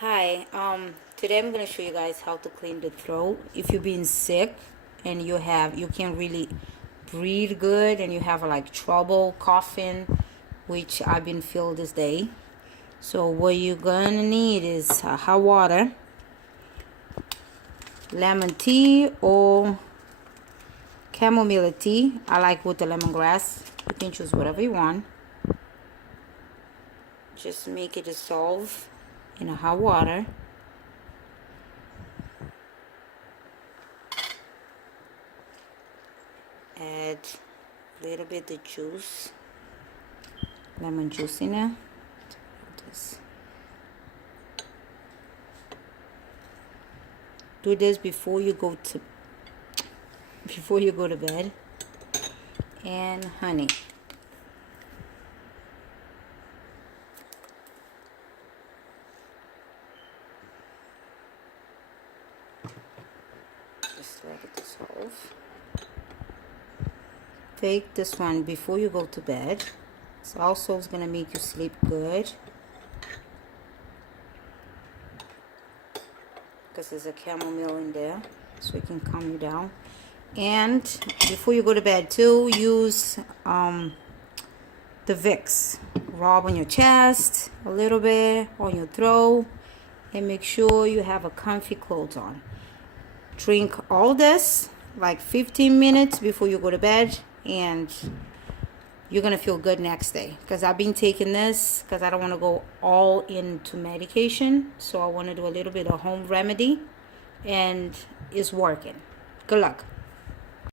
Hi, today I'm gonna show you guys how to clean the throat. If you've been sick and you can't really breathe good and you have like trouble coughing, which I've been feeling this day. So what you're gonna need is hot water, lemon tea or chamomile tea. I like with the lemongrass. You can choose whatever you want. Just make it dissolve in a hot water. Add a little bit of juice, lemon juice in there. Do this before you go to bed. And honey. Just let it dissolve. Take this one before you go to bed. It's also gonna make you sleep good because there's a chamomile in there, so it can calm you down. And before you go to bed too, use the Vicks. Rub on your chest a little bit, on your throat, and make sure you have a comfy clothes on. Drink all this like 15 minutes before you go to bed, and you're gonna feel good next day. Because I've been taking this because I don't want to go all into medication, so I want to do a little bit of home remedy, and it's working. Good luck.